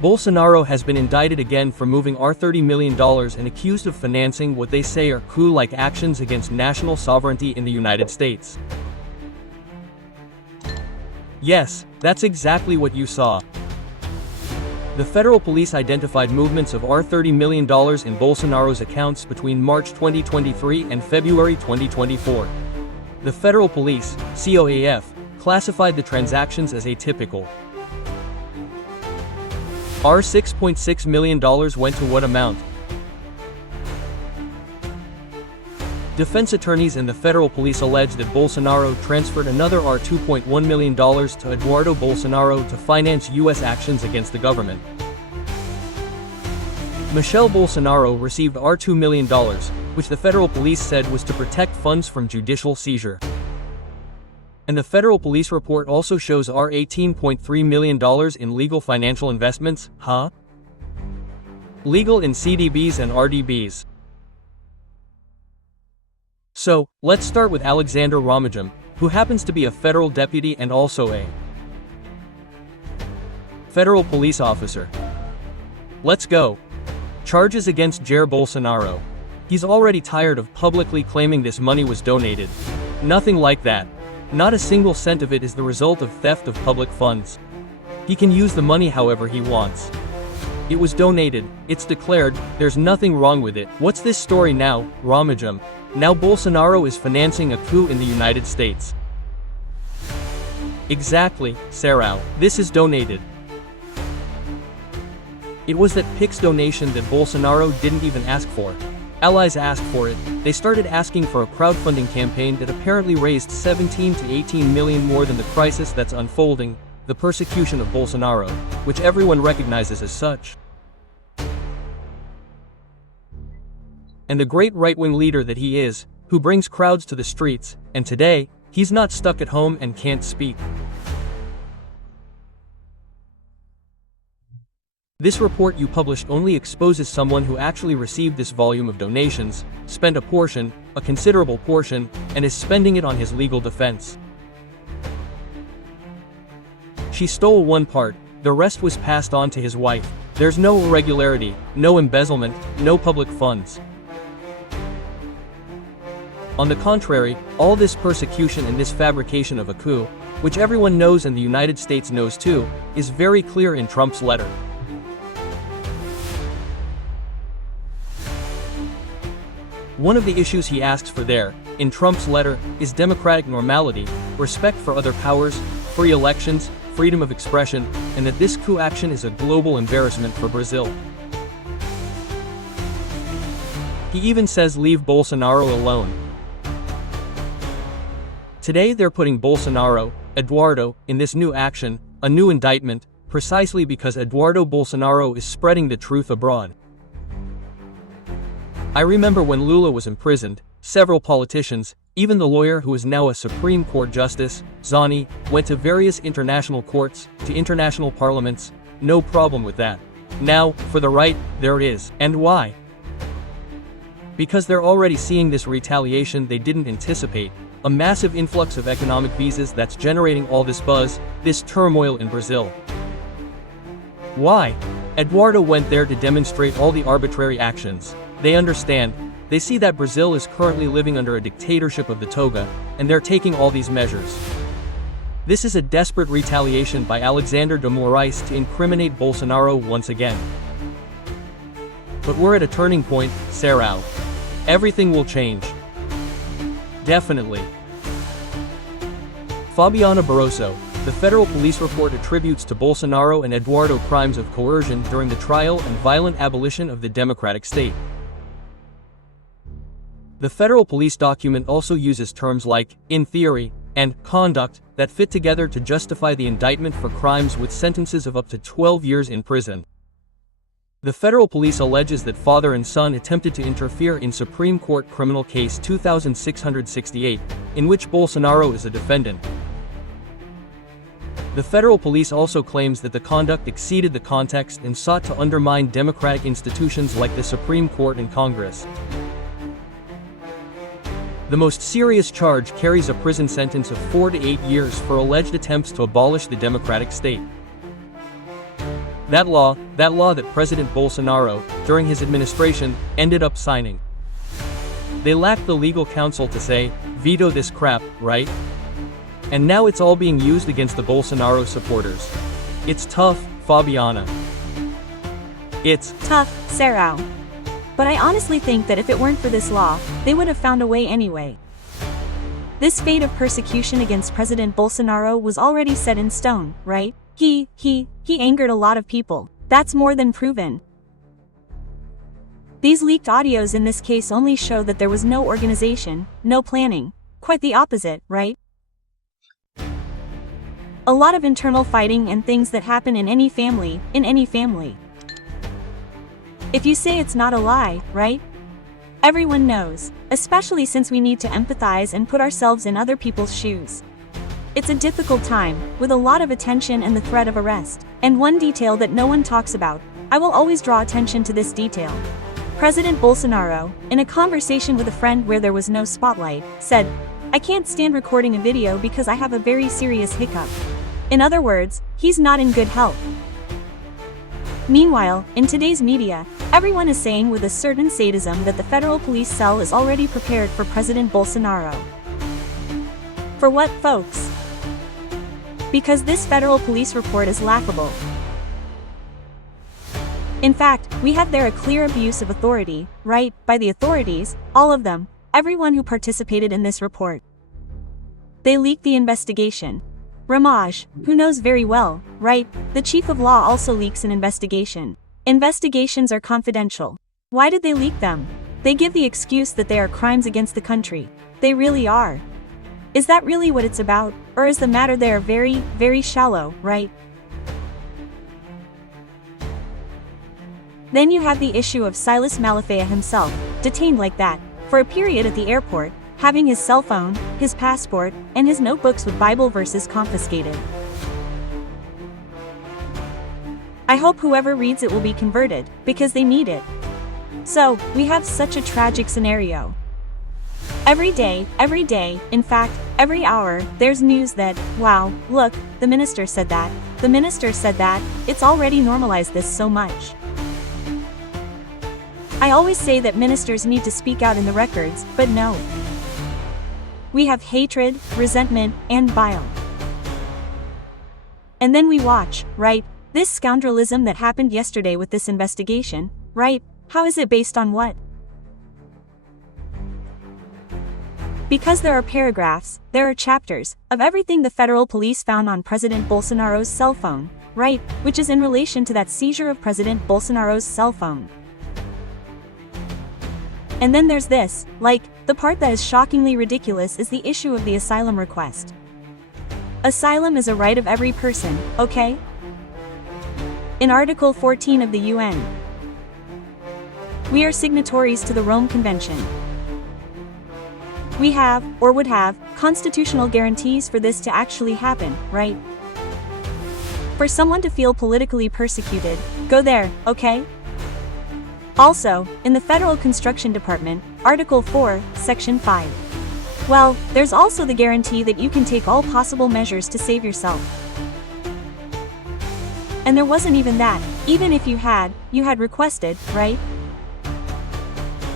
Bolsonaro has been indicted again for moving $30 million and accused of financing what they say are coup-like actions against national sovereignty in the United States. Yes, that's exactly what you saw. The federal police identified movements of $30 million in Bolsonaro's accounts between March 2023 and February 2024. The federal police, COAF, classified the transactions as atypical. $6.6 million went to what amount? Defense attorneys and the federal police allege that Bolsonaro transferred another $2.1 million to Eduardo Bolsonaro to finance U.S. actions against the government. Michelle Bolsonaro received $2 million, which the federal police said was to protect funds from judicial seizure. And the federal police report also shows $18.3 million in legal financial investments, legal in CDBs and RDBs. So, let's start with Alexander Ramajam, who happens to be a federal deputy and also a federal police officer. Let's go. Charges against Jair Bolsonaro. He's already tired of publicly claiming this money was donated. Nothing like that. Not a single cent of it is the result of theft of public funds. He can use the money however he wants. It was donated, it's declared, there's nothing wrong with it. What's this story now, Ramajam? Now Bolsonaro is financing a coup in the United States. Exactly, Sarau. This is donated. It was that PIC's donation that Bolsonaro didn't even ask for. Allies asked for it. They started asking for a crowdfunding campaign that apparently raised 17 to 18 million more than the crisis that's unfolding, the persecution of Bolsonaro, which everyone recognizes as such. And the great right-wing leader that he is, who brings crowds to the streets, and today, he's not stuck at home and can't speak. This report you published only exposes someone who actually received this volume of donations, spent a portion, a considerable portion, and is spending it on his legal defense. She stole one part, the rest was passed on to his wife. There's no irregularity, no embezzlement, no public funds. On the contrary, all this persecution and this fabrication of a coup, which everyone knows and the United States knows too, is very clear in Trump's letter. One of the issues he asks for there, in Trump's letter, is democratic normality, respect for other powers, free elections, freedom of expression, and that this coup action is a global embarrassment for Brazil. He even says leave Bolsonaro alone. Today they're putting Bolsonaro, Eduardo, in this new action, a new indictment, precisely because Eduardo Bolsonaro is spreading the truth abroad. I remember when Lula was imprisoned, several politicians, even the lawyer who is now a Supreme Court Justice, Zani, went to various international courts, to international parliaments, no problem with that. Now, for the right, there it is. And why? Because they're already seeing this retaliation they didn't anticipate, a massive influx of economic visas that's generating all this buzz, this turmoil in Brazil. Why? Eduardo went there to demonstrate all the arbitrary actions. They understand. They see that Brazil is currently living under a dictatorship of the toga, and they're taking all these measures. This is a desperate retaliation by Alexander de Moraes to incriminate Bolsonaro once again. But we're at a turning point, Sarau. Everything will change. Definitely. Fabiana Barroso, the federal police report attributes to Bolsonaro and Eduardo crimes of coercion during the trial and violent abolition of the democratic state. The federal police document also uses terms like, in theory, and conduct that fit together to justify the indictment for crimes with sentences of up to 12 years in prison. The federal police alleges that father and son attempted to interfere in Supreme Court criminal case 2668, in which Bolsonaro is a defendant. The federal police also claims that the conduct exceeded the context and sought to undermine democratic institutions like the Supreme Court and Congress. The most serious charge carries a prison sentence of 4 to 8 years for alleged attempts to abolish the democratic state. That law that President Bolsonaro, during his administration, ended up signing. They lacked the legal counsel to say, veto this crap, right? And now it's all being used against the Bolsonaro supporters. It's tough, Fabiana. It's tough, Sarah. But I honestly think that if it weren't for this law, they would have found a way anyway. This fate of persecution against President Bolsonaro was already set in stone, right? He angered a lot of people. That's more than proven. These leaked audios in this case only show that there was no organization, no planning. Quite the opposite, right? A lot of internal fighting and things that happen in any family. If you say it's not a lie, right? Everyone knows, especially since we need to empathize and put ourselves in other people's shoes. It's a difficult time, with a lot of attention and the threat of arrest. And one detail that no one talks about, I will always draw attention to this detail. President Bolsonaro, in a conversation with a friend where there was no spotlight, said, "I can't stand recording a video because I have a very serious hiccup." In other words, he's not in good health. Meanwhile, in today's media, everyone is saying with a certain sadism that the federal police cell is already prepared for President Bolsonaro. For what, folks? Because this federal police report is laughable. In fact, we have there a clear abuse of authority, right, by the authorities, all of them, everyone who participated in this report. They leaked the investigation. Ramaj, who knows very well, right, the chief of law also leaks an investigation. Investigations are confidential. Why did they leak them? They give the excuse that they are crimes against the country. They really are. Is that really what it's about, or is the matter there very, very shallow, right? Then you have the issue of Silas Malafia himself, detained like that, for a period at the airport, having his cell phone, his passport, and his notebooks with Bible verses confiscated. I hope whoever reads it will be converted, because they need it. So, we have such a tragic scenario. Every day, in fact, every hour, there's news that, wow, look, the minister said that, it's already normalized this so much. I always say that ministers need to speak out in the records, but no. We have hatred, resentment, and bile. And then we watch, right, this scoundrelism that happened yesterday with this investigation, right, how is it based on what? Because there are paragraphs, there are chapters, of everything the federal police found on President Bolsonaro's cell phone, right, which is in relation to that seizure of President Bolsonaro's cell phone. And then there's this, like, the part that is shockingly ridiculous is the issue of the asylum request. Asylum is a right of every person, okay? In Article 14 of the UN, we are signatories to the Rome Convention. We have, or would have, constitutional guarantees for this to actually happen, right? For someone to feel politically persecuted, go there, okay? Also, in the Federal Construction Department, Article 4, Section 5. Well, there's also the guarantee that you can take all possible measures to save yourself. And there wasn't even that, even if you had requested, right?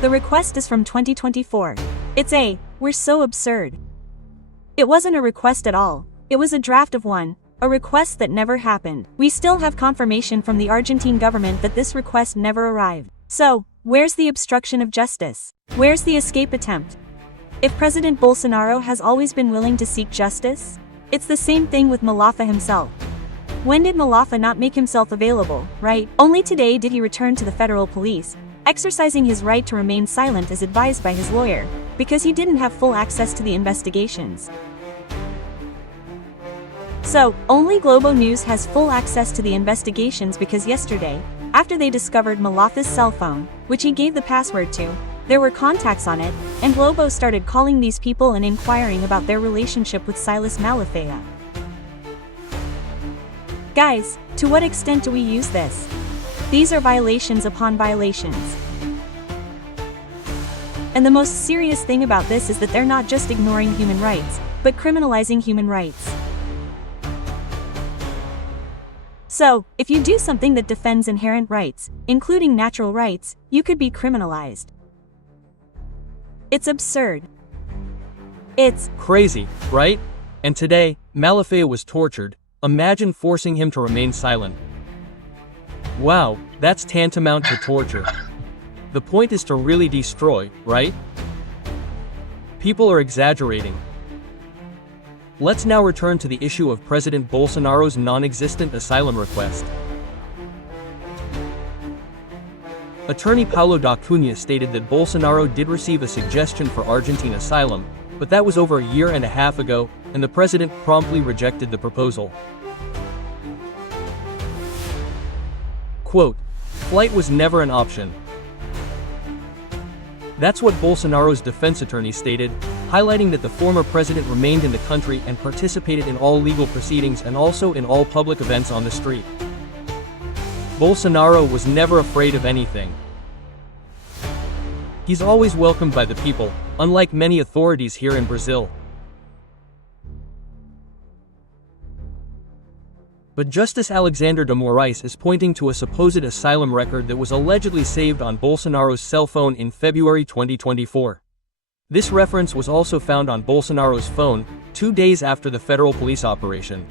The request is from 2024. It's we're so absurd. It wasn't a request at all. It was a draft of one, a request that never happened. We still have confirmation from the Argentine government that this request never arrived. So, where's the obstruction of justice? Where's the escape attempt? If President Bolsonaro has always been willing to seek justice, it's the same thing with Malafa himself. When did Malafa not make himself available, right? Only today did he return to the federal police, exercising his right to remain silent as advised by his lawyer, because he didn't have full access to the investigations. So, only Globo News has full access to the investigations because yesterday, after they discovered Malafa's cell phone, which he gave the password to, there were contacts on it, and Globo started calling these people and inquiring about their relationship with Silas Malafia. Guys, to what extent do we use this? These are violations upon violations. And the most serious thing about this is that they're not just ignoring human rights, but criminalizing human rights. So, if you do something that defends inherent rights, including natural rights, you could be criminalized. It's absurd. It's crazy, right? And today, Malafea was tortured. Imagine forcing him to remain silent. Wow, that's tantamount to torture. The point is to really destroy, right? People are exaggerating. Let's now return to the issue of President Bolsonaro's non-existent asylum request. Attorney Paulo da Cunha stated that Bolsonaro did receive a suggestion for Argentine asylum, but that was over a year and a half ago, and the president promptly rejected the proposal. Quote, "Flight was never an option." That's what Bolsonaro's defense attorney stated, highlighting that the former president remained in the country and participated in all legal proceedings and also in all public events on the street. Bolsonaro was never afraid of anything. He's always welcomed by the people, unlike many authorities here in Brazil. But Justice Alexander de Moraes is pointing to a supposed asylum record that was allegedly saved on Bolsonaro's cell phone in February 2024. This reference was also found on Bolsonaro's phone, 2 days after the federal police operation.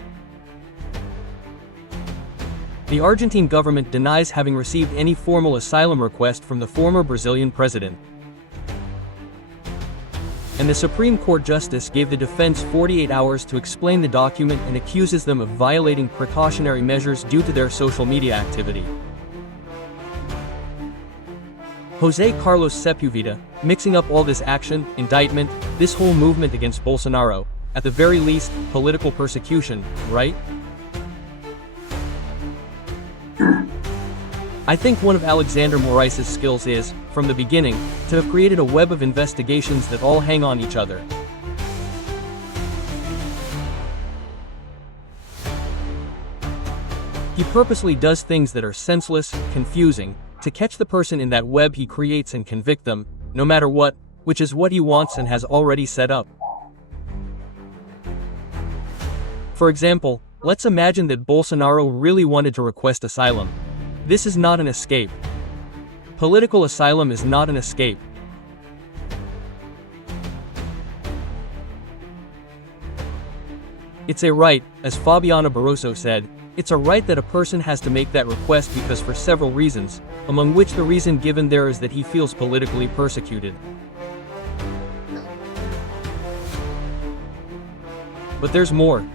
The Argentine government denies having received any formal asylum request from the former Brazilian president. And the Supreme Court justice gave the defense 48 hours to explain the document and accuses them of violating precautionary measures due to their social media activity. José Carlos Sepúlveda, mixing up all this action, indictment, this whole movement against Bolsonaro, at the very least, political persecution, right? I think one of Alexander Moraes' skills is, from the beginning, to have created a web of investigations that all hang on each other. He purposely does things that are senseless, confusing, to catch the person in that web he creates and convict them, no matter what, which is what he wants and has already set up. For example, let's imagine that Bolsonaro really wanted to request asylum. This is not an escape. Political asylum is not an escape. It's a right, as Fabiana Barroso said, it's a right that a person has to make that request because for several reasons, among which the reason given there is that he feels politically persecuted. But there's more.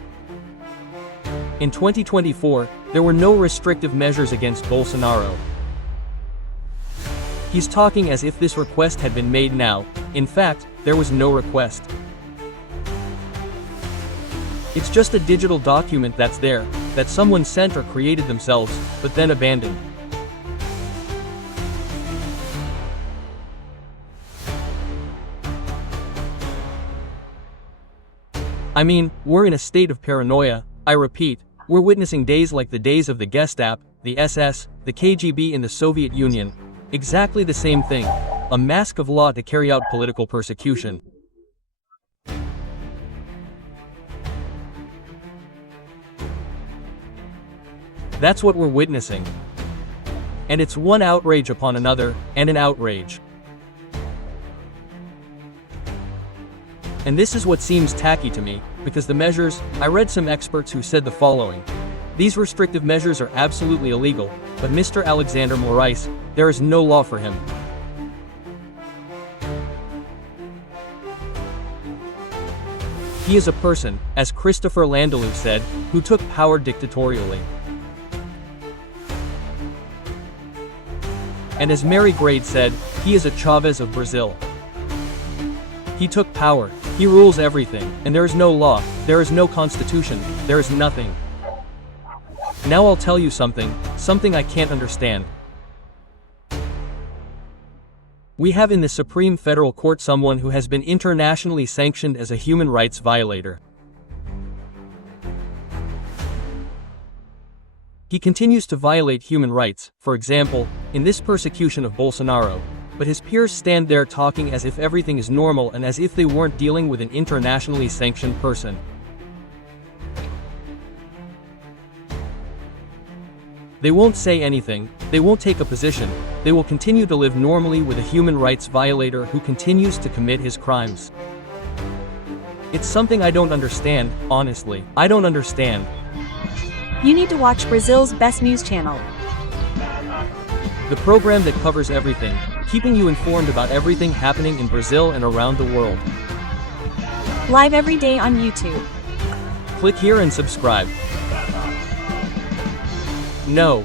In 2024, there were no restrictive measures against Bolsonaro. He's talking as if this request had been made now. In fact, there was no request. It's just a digital document that's there, that someone sent or created themselves, but then abandoned. I mean, we're in a state of paranoia. I repeat, we're witnessing days like the days of the Gestapo, the SS, the KGB in the Soviet Union. Exactly the same thing. A mask of law to carry out political persecution. That's what we're witnessing. And it's one outrage upon another, and an outrage. And this is what seems tacky to me, because the measures, I read some experts who said the following. These restrictive measures are absolutely illegal, but Mr. Alexander Moraes, there is no law for him. He is a person, as Christopher Landelu said, who took power dictatorially. And as Mary Grade said, he is a Chavez of Brazil. He took power, he rules everything, and there is no law, there is no constitution, there is nothing. Now I'll tell you something I can't understand. We have in the Supreme Federal Court someone who has been internationally sanctioned as a human rights violator. He continues to violate human rights, for example, in this persecution of Bolsonaro, but his peers stand there talking as if everything is normal and as if they weren't dealing with an internationally sanctioned person. They won't say anything, they won't take a position, they will continue to live normally with a human rights violator who continues to commit his crimes. It's something I don't understand, honestly. I don't understand. You need to watch Brazil's best news channel. The program that covers everything, keeping you informed about everything happening in Brazil and around the world. Live every day on YouTube. Click here and subscribe. No.